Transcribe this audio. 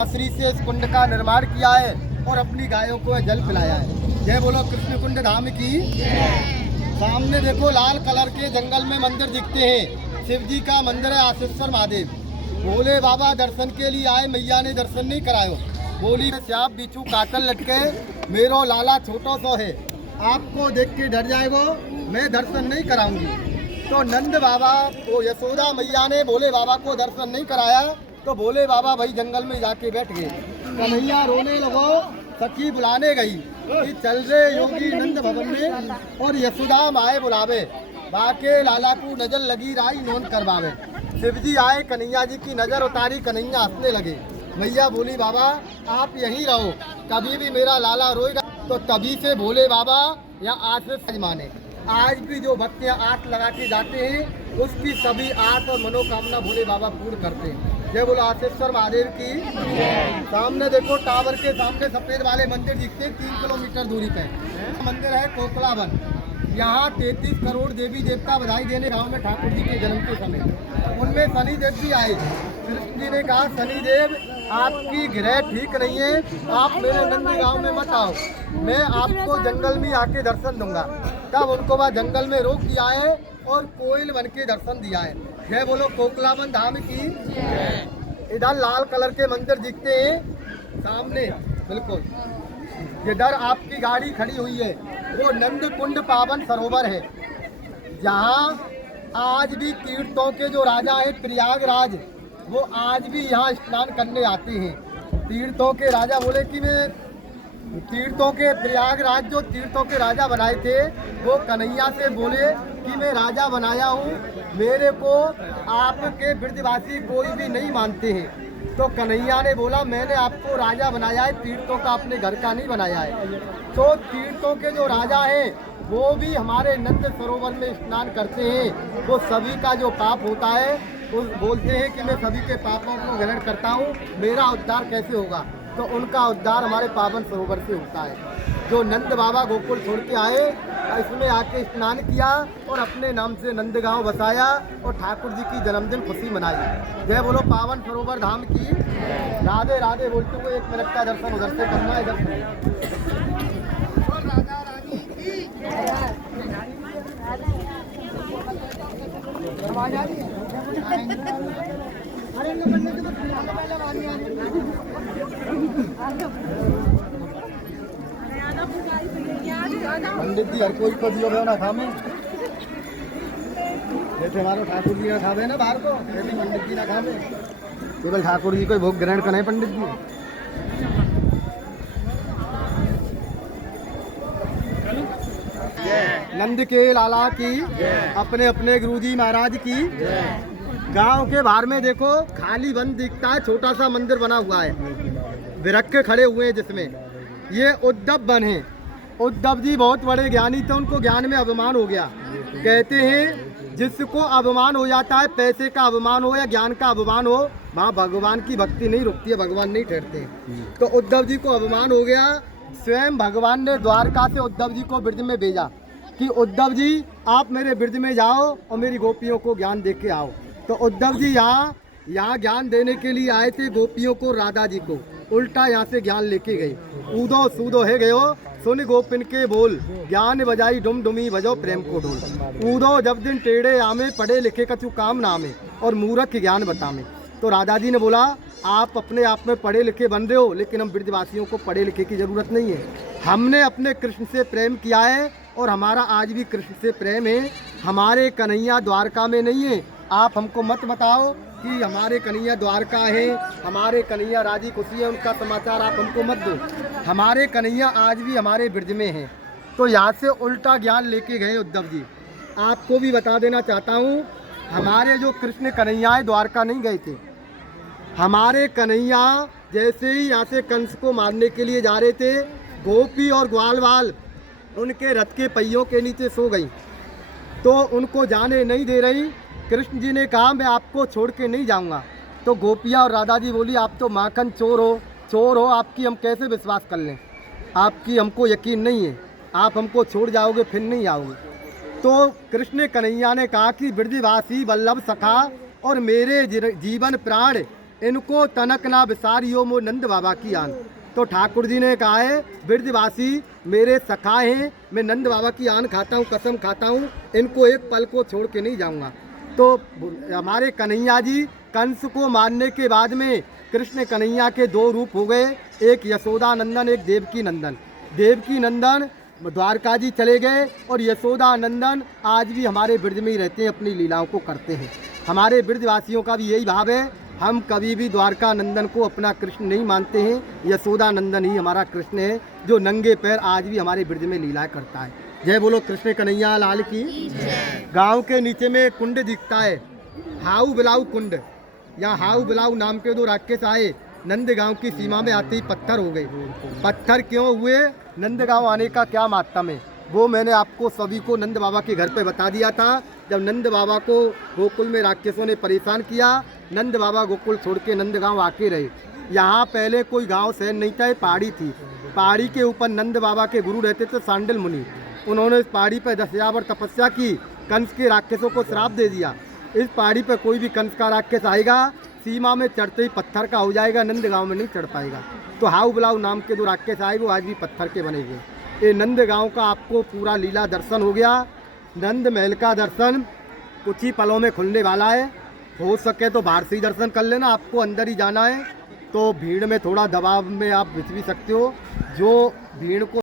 श्री से इस कुंड का निर्माण किया है और अपनी गायों को जल पिलाया है। जय बोलो कृष्ण कुंड धाम की। सामने देखो लाल कलर के जंगल में मंदिर दिखते हैं। शिव जी का मंदिर है आशीश्वर महादेव। भोले बाबा दर्शन के लिए आए, मैया ने दर्शन नहीं करायो। बोली श्याप बिच्छू काटल लटके, मेरो लाला छोटो सो है, आपको देख के डर जाएगो, मैं दर्शन नहीं कराऊंगी। तो नंद बाबा को यशोदा मैया ने भोले बाबा को दर्शन नहीं कराया, तो भोले बाबा भाई जंगल में जाके बैठ गए। कन्हैया रोने लगो, सखी बुलाने गई कि चल रे योगी नंद भवन में, और यशोदा आए बुलावे, बाके लाला को नजर लगी राई नोन करवावे। शिव जी आए, कन्हैया जी की नजर उतारी, कन्हैया हंसने लगे। मैया बोली बाबा आप यहीं रहो, कभी भी मेरा लाला रोएगा। तो तभी से भोले बाबा या आशीष माने। आज भी जो भक्तियाँ आस लगा के जाते हैं, उसकी सभी आस और मनोकामना भोले बाबा पूर्ण करते हैं। जय बोलो आशीश्वर महादेव की। सामने देखो टावर के सामने सफेद वाले मंदिर दिखते हैं, 3 किलोमीटर दूरी पे मंदिर है कोकलावन। यहाँ 33 करोड़ देवी देवता बधाई देने गांव में ठाकुर जी के जन्म के समय, उनमें शनि देव भी आए। कृष्ण जी ने कहा शनि देव आपकी ग्रह ठीक नहीं है, आप मेरे नंदी गांव में मत आओ, मैं आपको जंगल में आके दर्शन दूंगा। तब उनको वह जंगल में रोक दिया है और कोयल बन के दर्शन दिया है। जय बोलो कोकलावन धाम की। इधर लाल कलर के मंदिर दिखते हैं सामने, बिल्कुल इधर आपकी गाड़ी खड़ी हुई है, वो नंद कुंड पावन सरोवर है, जहाँ आज भी तीर्थों के जो राजा है प्रयागराज, वो आज भी यहाँ स्नान करने आते हैं। तीर्थों के राजा बोले कि मैं तीर्थों के प्रयागराज जो तीर्थों के राजा बनाए थे, वो कन्हैया से बोले कि मैं राजा बनाया हूँ, मेरे को आपके ब्रजवासी कोई भी नहीं मानते हैं। तो कन्हैया ने बोला मैंने आपको राजा बनाया है, तीर्थों का अपने घर का नहीं बनाया है। तो तीर्थों के जो राजा हैं वो भी हमारे नंद सरोवर में स्नान करते हैं। वो सभी का जो पाप होता है वो बोलते हैं कि मैं सभी के पापों को ग्रहण करता हूँ, मेरा उद्धार कैसे होगा। तो उनका उद्धार हमारे पावन सरोवर से होता है। जो नंद बाबा गोकुल छोड़ के आए, इसमें आके स्नान किया और अपने नाम से नंद गांव बसाया और ठाकुर जी की जन्मदिन खुशी मनाई। जय बोलो पावन सरोवर धाम की। राधे राधे बोलते हुए 1 मिनट का दर्शन उधर से करना है, इधर से। पंडित जी हर कोई को दियो ना खामे, जैसे हमारे ठाकुर जी ना खावे ना बाहर को, जैसे पंडित जी ना खावे, केवल ठाकुर जी को भोग ग्रहण करना है पंडित जी। नंद के लाला की, अपने अपने गुरुजी महाराज की। गांव के बाहर में देखो खाली वन दिखता है, छोटा सा मंदिर बना हुआ है, विरक्के खड़े हुए हैं, जिसमें ये उद्धव वन है। उद्धव जी बहुत बड़े ज्ञानी थे, उनको ज्ञान में अभिमान हो गया। कहते हैं जिसको अभिमान हो जाता है, पैसे का अभिमान हो या ज्ञान का अभिमान हो, वहाँ भगवान की भक्ति नहीं रुकती है, भगवान नहीं ठहरते। तो उद्धव जी को अभिमान हो गया। स्वयं भगवान ने द्वारका से उद्धव जी को ब्रज में भेजा कि उद्धव जी आप मेरे ब्रज में जाओ और मेरी गोपियों को ज्ञान दे के आओ। तो उद्धव जी यहाँ ज्ञान देने के लिए आए थे गोपियों को, राधा जी को। उल्टा यहाँ से ज्ञान लेके गए। ऊदो सूदो है गयो सुन गोपिन के बोल, ज्ञान बजाई डुम डुमी बजो प्रेम को ढोल। ऊदो जब दिन टेढ़े आमे, पढ़े लिखे कछु काम नामे, और मूर्ख ज्ञान बतामे। तो राधा जी ने बोला आप अपने आप में पढ़े लिखे बन रहे हो, लेकिन हम ब्रजवासियों को पढ़े लिखे की जरूरत नहीं है। हमने अपने कृष्ण से प्रेम किया है और हमारा आज भी कृष्ण से प्रेम है। हमारे कन्हैया द्वारका में नहीं है। आप हमको मत बताओ कि हमारे कन्हैया द्वारका है, हमारे कन्हैया राजी खुशी है, उनका समाचार आप हमको मत दो। हमारे कन्हैया आज भी हमारे ब्रज में हैं। तो यहाँ से उल्टा ज्ञान लेके गए उद्धव जी। आपको भी बता देना चाहता हूँ, हमारे जो कृष्ण कन्हैया है द्वारका नहीं गए थे। हमारे कन्हैया जैसे ही यहाँ से कंस को मारने के लिए जा रहे थे, गोपी और ग्वालवाल उनके रथ के पहियों के नीचे सो गई, तो उनको जाने नहीं दे रही। कृष्ण जी ने कहा मैं आपको छोड़ के नहीं जाऊंगा। तो गोपियाँ और राधा जी बोली आप तो माखन चोर हो, आपकी हम कैसे विश्वास कर लें, आपकी हमको यकीन नहीं है, आप हमको छोड़ जाओगे फिर नहीं आओगे। तो कृष्ण कन्हैया ने कहा कि ब्रजवासी वल्लभ सखा और मेरे जीवन प्राण इनको तनक ना विसारियो मो नंद बाबा की आन। तो ठाकुर जी ने कहा है ब्रजवासी मेरे सखा हैं, मैं नंद बाबा की आन खाता हूँ, कसम खाता हूँ, इनको एक पल को छोड़ के नहीं जाऊँगा। तो हमारे कन्हैया जी कंस को मारने के बाद में कृष्ण कन्हैया के दो रूप हो गए, एक यशोदा नंदन, एक देवकी नंदन। देवकी नंदन द्वारका जी चले गए और यशोदा नंदन आज भी हमारे ब्रज में ही रहते हैं, अपनी लीलाओं को करते हैं। हमारे ब्रजवासियों का भी यही भाव है, हम कभी भी द्वारका नंदन को अपना कृष्ण नहीं मानते हैं, यशोदा नंदन ही हमारा कृष्ण है जो नंगे पैर आज भी हमारे ब्रज में लीलाएं करता है। जय बोलो कृष्ण कन्हैया लाल की। गांव के नीचे में एक कुंड दिखता है, हाउ बिलाऊ कुंड। यहाँ हाउ बिलाऊ नाम के दो राक्षस आए, नंदगांव की सीमा में आते ही पत्थर हो गए। पत्थर क्यों हुए, नंदगांव आने का क्या मातम है, वो मैंने आपको सभी को नंद बाबा के घर पे बता दिया था। जब नंद बाबा को गोकुल में राक्षसों ने परेशान किया, नंद बाबा गोकुल छोड़ के नंदगांव आके रहे। यहाँ पहले कोई गांव शहर नहीं था, पहाड़ी थी। पहाड़ी के ऊपर नंद बाबा के गुरु रहते थे सांडल मुनि। उन्होंने इस पहाड़ी पर 10,000 वर्ष तपस्या की, कंस के राक्षसों को श्राप दे दिया। इस पहाड़ी पर कोई भी कंस का राक्षस आएगा, सीमा में चढ़ते ही पत्थर का हो जाएगा, नंदगांव में नहीं चढ़ पाएगा। तो हाउ बिलाऊ नाम के दो राक्षस आए, वो आज भी पत्थर के बने हुए। ये नंदगांव का आपको पूरा लीला दर्शन हो गया। नंद महल का दर्शन कुछ ही पलों में खुलने वाला है, हो सके तो बाहर से ही दर्शन कर लेना, आपको अंदर ही जाना है। तो भीड़ में थोड़ा दबाव में आप बिछ भी सकते हो, जो भीड़ को